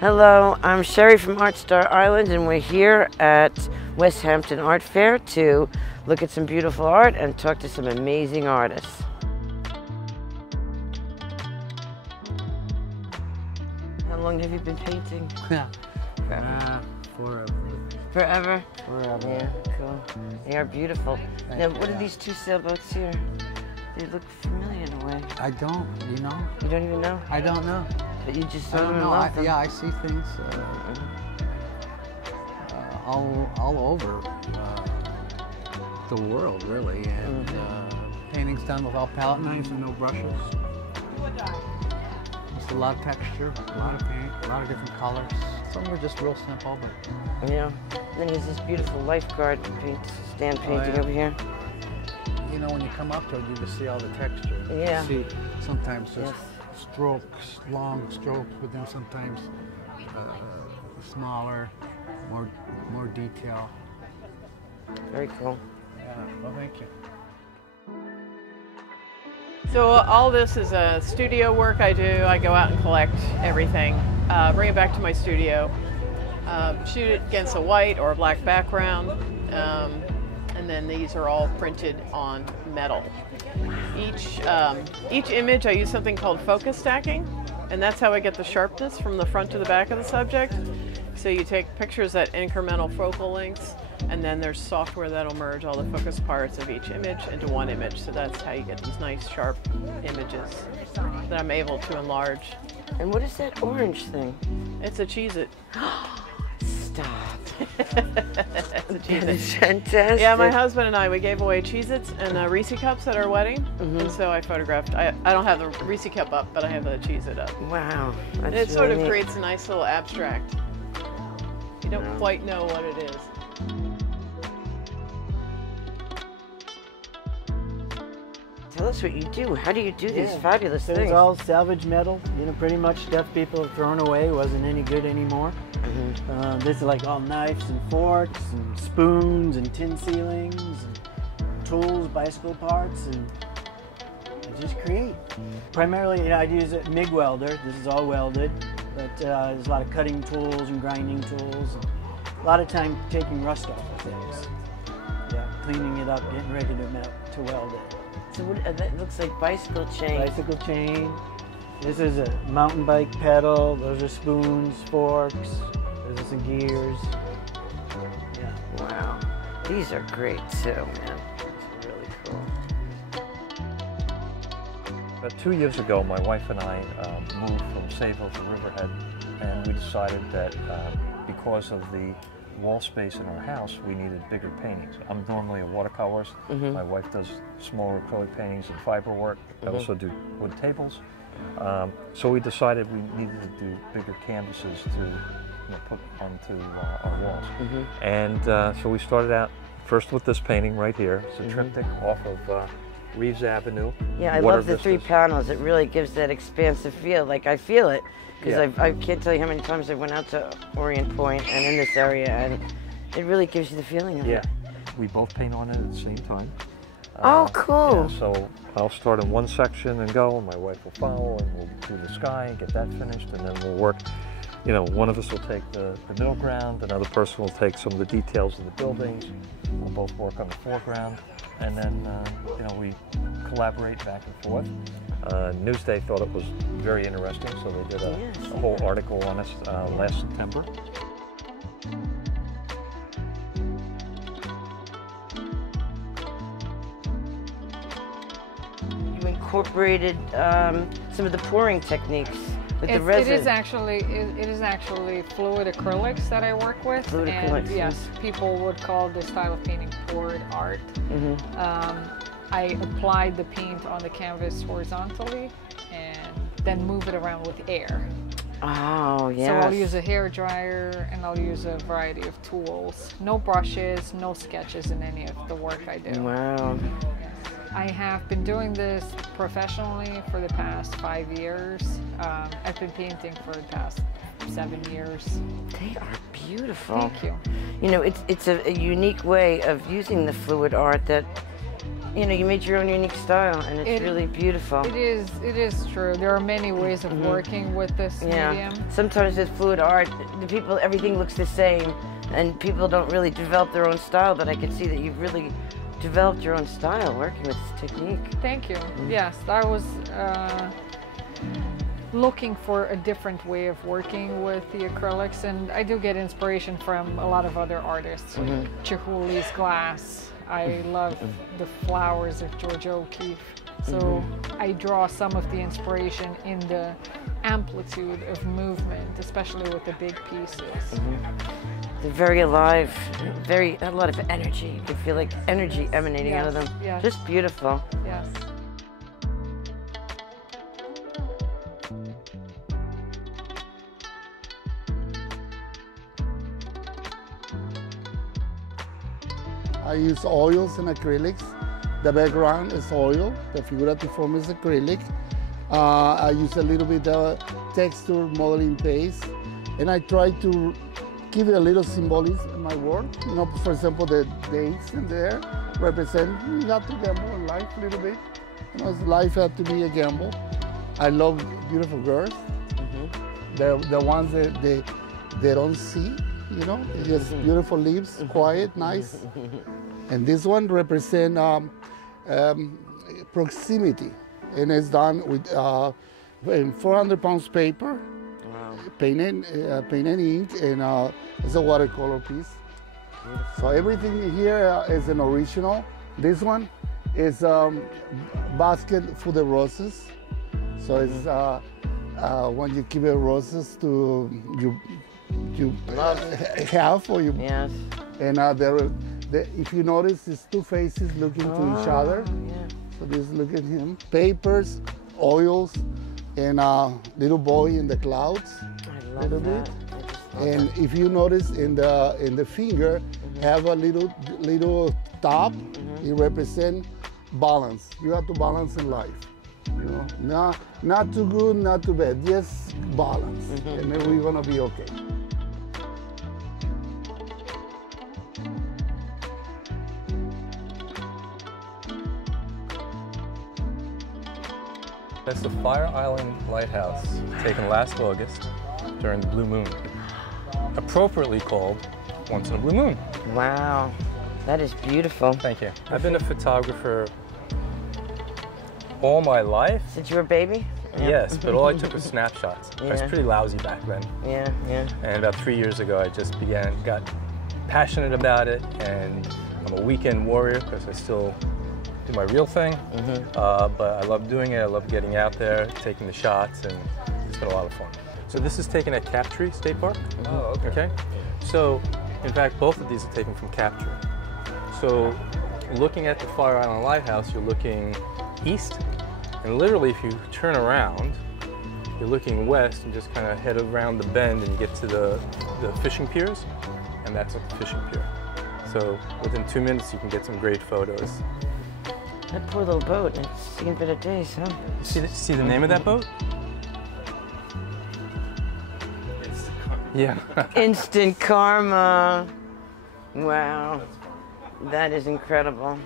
Hello, I'm Sherry from ArtStar Island, and we're here at Westhampton Art Fair to look at some beautiful art and talk to some amazing artists. How long have you been painting? Forever. Forever? Forever. Yeah, cool. They are beautiful. Now, what are these two sailboats here? They look familiar in a way. I don't, you know? You don't even know? I don't know. But you just I saw don't them and know. love them. Yeah, I see things all over the world, really. And paintings done with all palette knives and no brushes. Just a lot of texture, a lot of paint, a lot of different colors. Some are just real simple, but... Yeah. And then there's this beautiful lifeguard stand painting over here. You know, when you come up to it, you just see all the texture. Yeah. You see sometimes just strokes, long strokes, but then sometimes smaller, more detail. Very cool. Yeah, well, thank you. So all this is a studio work I do. I go out and collect everything, bring it back to my studio, shoot it against a white or a black background, and then these are all printed on metal. Each image I use something called focus stacking, and that's how I get the sharpness from the front to the back of the subject. So you take pictures at incremental focal lengths, and then there's software that'll merge all the focus parts of each image into one image. So that's how you get these nice sharp images that I'm able to enlarge. And what is that orange thing? It's a Cheez-It. Stop. It's a Cheez-It. It's fantastic. Yeah, my husband and I, we gave away Cheez-Its and Reese cups at our wedding. And so I photographed, I don't have the Reese cup up, but I have the Cheez-It up. Wow. And it sort of creates a nice little abstract. You don't quite know what it is. Tell us what you do. How do you do these fabulous things? It's all salvage metal, you know, pretty much stuff people have thrown away, wasn't any good anymore. This is like all knives and forks and spoons and tin ceilings and tools, bicycle parts, and I just create. Primarily, you know, I'd use a MIG welder. This is all welded, but there's a lot of cutting tools and grinding tools. And a lot of time taking rust off of things. Yeah, cleaning it up, getting ready to weld it. So what, that looks like bicycle chain. Bicycle chain. This is a mountain bike pedal. Those are spoons, forks. Those are some gears. Yeah. Wow. These are great too, man. It's really cool. About 2 years ago, my wife and I moved from Sayville to Riverhead, and we decided that because of the wall space in our house, we needed bigger paintings. I'm normally a watercolorist. My wife does smaller acrylic paintings and fiber work. I also do wood tables. So we decided we needed to do bigger canvases to put onto our walls. And so we started out first with this painting right here. It's a triptych off of Reeves Avenue. Yeah, I love the 3 panels. It really gives that expansive feel. Like, I feel it. Because I can't tell you how many times I went out to Orient Point and in this area, and it really gives you the feeling of it. We both paint on it at the same time. Oh, cool. Yeah, so I'll start in one section and go, and my wife will follow, and we'll do the sky and get that finished, and then we'll work. You know, one of us will take the middle ground, another person will take some of the details of the buildings. We'll both work on the foreground, and then, you know, we collaborate back and forth. Newsday thought it was very interesting, so they did a whole article on us last September. You incorporated some of the pouring techniques with the resin. It is actually fluid acrylics that I work with. Fluid acrylics. Yes, people would call this style of painting poured art. I applied the paint on the canvas horizontally and then move it around with air. Oh, yes. So I'll use a hair dryer and I'll use a variety of tools. No brushes, no sketches in any of the work I do. Wow. Yes. I have been doing this professionally for the past 5 years. I've been painting for the past 7 years. They are beautiful. Thank you. You know, it's a unique way of using the fluid art that you know, you made your own unique style, and it's really beautiful. It is true. There are many ways of working with this medium. Sometimes with fluid art, everything looks the same, and people don't really develop their own style, but I can see that you've really developed your own style working with this technique. Thank you. Yes, I was looking for a different way of working with the acrylics, and I do get inspiration from a lot of other artists, like Chihuly's glass. I love the flowers of George O'Keeffe. So I draw some of the inspiration in the amplitude of movement, especially with the big pieces. They're very alive, a lot of energy. You can feel like energy emanating out of them. Yes. Just beautiful. Yes. I use oils and acrylics. The background is oil, the figurative form is acrylic. I use a little bit of texture modeling paste, and I try to give it a little symbolism in my work. You know, for example, the dates in there represent, you have to gamble in life a little bit. You know, life has to be a gamble. I love beautiful girls. The ones that they don't see, you know, just beautiful lips, quiet, nice. And this one represents proximity, and it's done with 400 pounds paper, painted ink, and it's a watercolor piece. So everything here is an original. This one is basket for the roses. So it's when you give roses to you have for you. Yes. And if you notice, there's two faces looking to each other. Yeah. So just look at him. Papers, oils, and a little boy in the clouds. I love that. And if you notice in the finger, have a little top. It represents balance. You have to balance in life. You know, not too good, not too bad. Just balance, and then we're gonna be okay. That's the Fire Island Lighthouse, taken last August during the blue moon. Appropriately called Once in a Blue Moon. Wow, that is beautiful. Thank you. I've been a photographer all my life. Since you were a baby? Yes, but all I took was snapshots. I was pretty lousy back then. Yeah, yeah. And about 3 years ago, I just got passionate about it, and I'm a weekend warrior because I still do my real thing. But I love doing it. I love getting out there, taking the shots, and it's been a lot of fun. So this is taken at Captree State Park. Oh, okay. Okay. So, in fact, both of these are taken from Captree. So, looking at the Fire Island Lighthouse, you're looking east, and literally, if you turn around, you're looking west and just kind of head around the bend, and you get to the fishing piers, and that's at the fishing pier. So, within 2 minutes, you can get some great photos. That poor little boat, it's seen better days, huh? See the name of that boat? Yeah. Instant Karma. Wow. That is incredible.